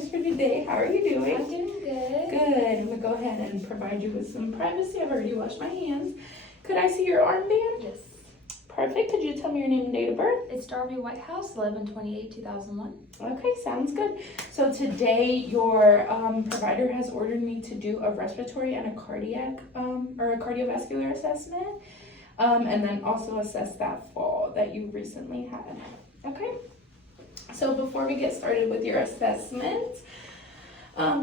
nurse for today. How are you doing? I'm doing good. Good. I'm going to go ahead and provide you with some privacy. I've already washed my hands. Could I see your armband? Yes. Perfect. Could you tell me your name and date of birth? It's Darby Whitehouse, 11/28/2001. Okay, sounds good. So today your provider has ordered me to do a respiratory and a cardiac or a cardiovascular assessment, and then also assess that fall that you recently had. Okay. So before we get started with your assessment,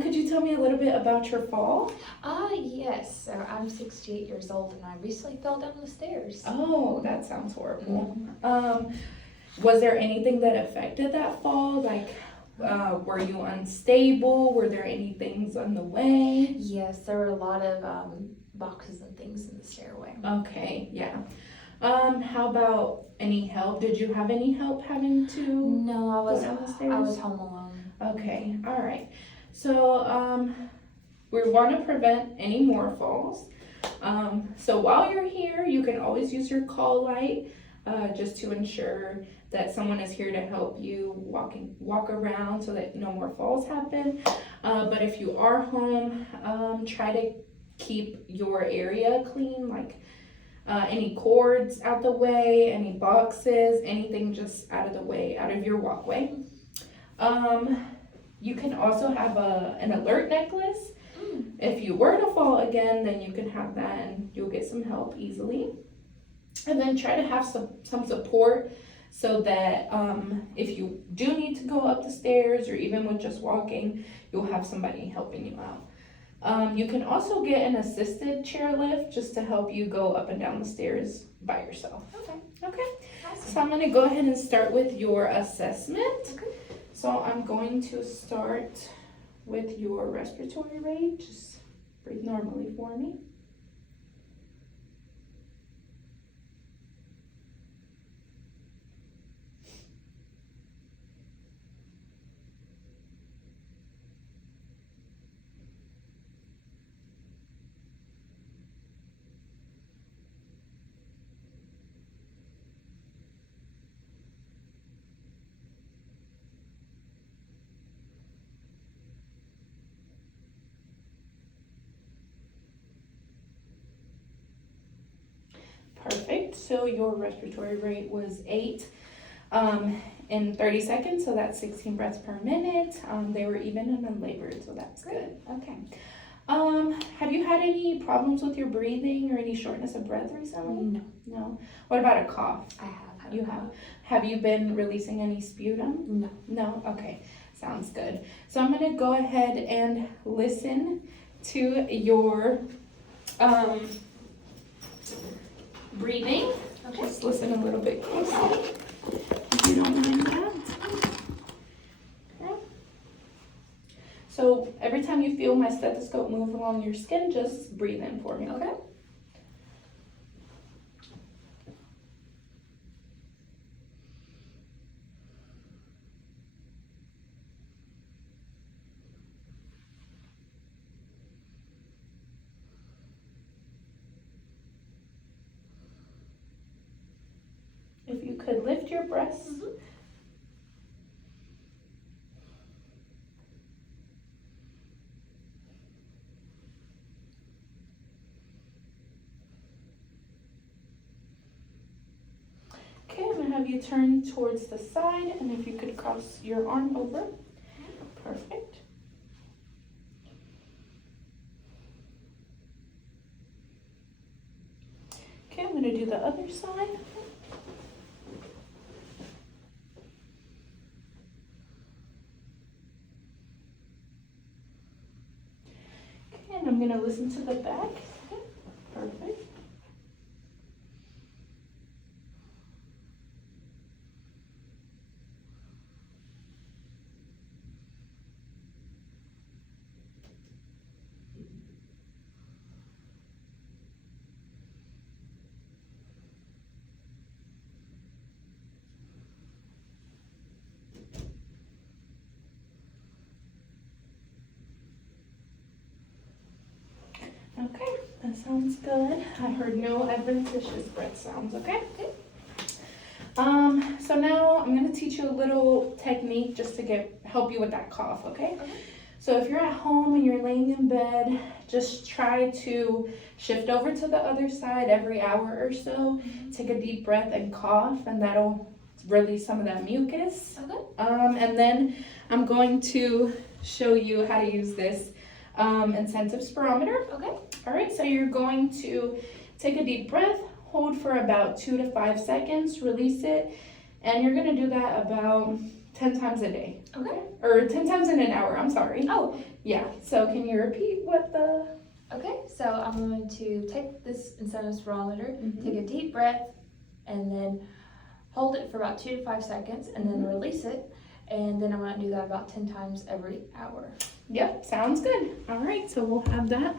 could you tell me a little bit about your fall? Yes. So I'm 68 years old and I recently fell down the stairs. Oh, that sounds horrible. Was there anything that affected that fall? Like, were you unstable? Were there any things on the way? Yes, there were a lot of boxes and things in the stairway. Okay, yeah. How about any help? Did you have any help having to No, go down the stairs? I was home alone. Okay, all right. So, we want to prevent any more falls. So while you're here, you can always use your call light just to ensure that someone is here to help you walk around so that no more falls happen. But if you are home, try to keep your area clean, like any cords out the way, any boxes, anything just out of the way, out of your walkway. You can also have an alert necklace. If you were to fall again, then you can have that and you'll get some help easily. And then try to have some support so that if you do need to go up the stairs or even with just walking, you'll have somebody helping you out. You can also get an assisted chairlift just to help you go up and down the stairs by yourself. Okay. Awesome. So I'm going to go ahead and start with your assessment. Okay. So I'm going to start with your respiratory rate. Just breathe normally for me. Perfect. So your respiratory rate was 8 in 30 seconds, so that's 16 breaths per minute. They were even and unlabored, so that's good. Okay. Have you had any problems with your breathing or any shortness of breath recently? No. No. What about a cough? I have had You a have. cough. Have you been releasing any sputum? No. No? Okay. Sounds good. So I'm going to go ahead and listen to your breathing. Okay. Just listen a little bit closely, if you don't mind that. Okay. So every time you feel my stethoscope move along your skin, just breathe in for me, okay? If you could lift your breasts. Okay, I'm gonna have you turn towards the side, and if you could cross your arm over. Perfect. Okay, I'm gonna do the other side. Okay, and I'm gonna listen to the back. Okay, perfect. Okay, that sounds good. I heard no adventitious breath sounds, okay? So now I'm gonna teach you a little technique just to get help you with that cough, okay? Okay. So if you're at home and you're laying in bed, just try to shift over to the other side every hour or so. Take a deep breath and cough, and that'll release some of that mucus. Okay. And then I'm going to show you how to use this incentive spirometer. Okay. All right, so you're going to take a deep breath, hold for about 2 to 5 seconds, release it, and you're gonna do that about 10 times a day. Okay. Or 10 times in an hour, I'm sorry. Oh, Yeah, so can you repeat what the... okay. So I'm going to take this incentive spirometer, Mhm. take a deep breath, and then hold it for about 2 to 5 seconds, and then release it. And then I'm going to do that about 10 times every hour. Yep, sounds good. All right, so we'll have that.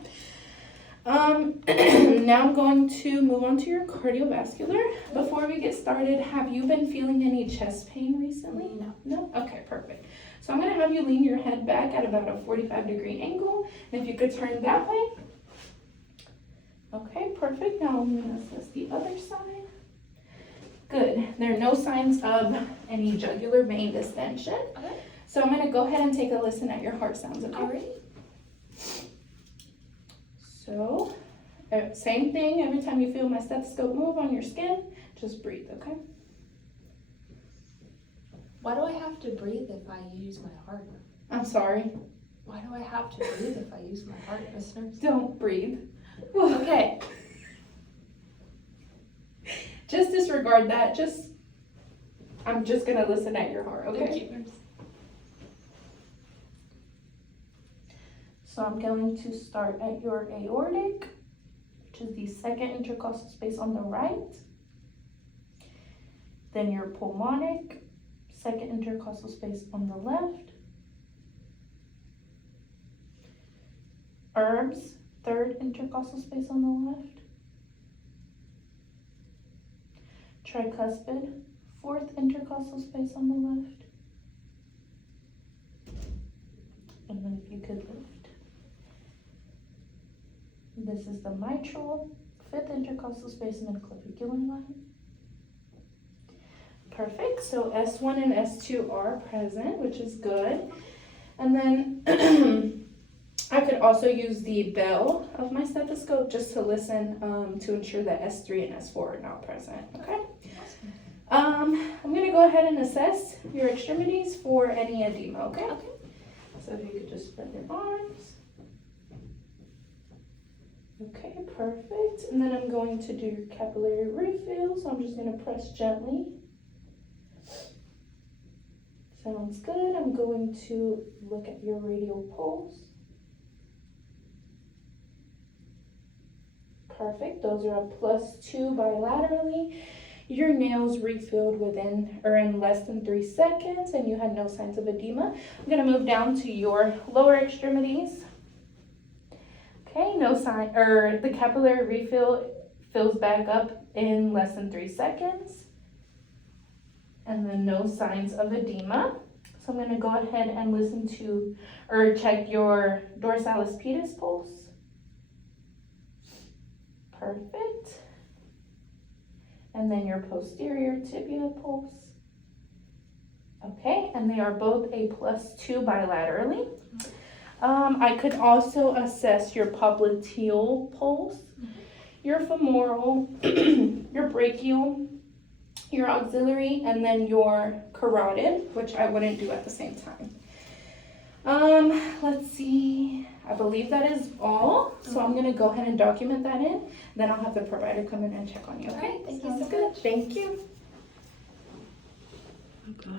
Now I'm going to move on to your cardiovascular. Before we get started, have you been feeling any chest pain recently? No. No? Okay, perfect. So I'm going to have you lean your head back at about a 45-degree angle. And if you could turn that way. Okay, perfect. Now I'm going to assess the other side. Good. There are no signs of any jugular vein distension. Okay. So I'm going to go ahead and take a listen at your heart sounds, okay? Alrighty. So, same thing, every time you feel my stethoscope move on your skin, just breathe, okay? Why do I have to breathe if I use my heart? I'm sorry, Why do I have to breathe if I use my heart, listeners? don't breathe. Okay. Just disregard that, I'm just gonna listen at your heart, okay? Thank you, nurse. So I'm going to start at your aortic, which is the second intercostal space on the right. Then your pulmonic, second intercostal space on the left. Herbs, third intercostal space on the left. Tricuspid, fourth intercostal space on the left. And then if you could lift. This is the mitral, fifth intercostal space, and then clavicular line. Perfect, so S1 and S2 are present, which is good. And then I could also use the bell of my stethoscope just to listen to ensure that S3 and S4 are not present, okay? I'm gonna go ahead and assess your extremities for any edema, okay? Okay. So if you could just spread your arms. Okay, perfect. And then I'm going to do your capillary refill, so I'm just going to press gently. Sounds good. I'm going to look at your radial pulse. Perfect. Those are a +2 bilaterally. Your nails refilled within or in less than 3 seconds, and you had no signs of edema. I'm going to move down to your lower extremities. Okay, no sign, or the capillary refill fills back up in less than 3 seconds. And then no signs of edema. So I'm going to go ahead and listen to, or check your dorsalis pedis pulse. Perfect. And then your posterior tibia pulse. Okay, and they are both a +2 bilaterally. I could also assess your popliteal pulse, your femoral, your brachial, your auxiliary, and then your carotid, which I wouldn't do at the same time. Let's see. I believe that is all. So I'm gonna go ahead and document that in. Then I'll have the provider come in and check on you. Okay? Alright, thank you Sounds so good. much. Thank you. Oh, God.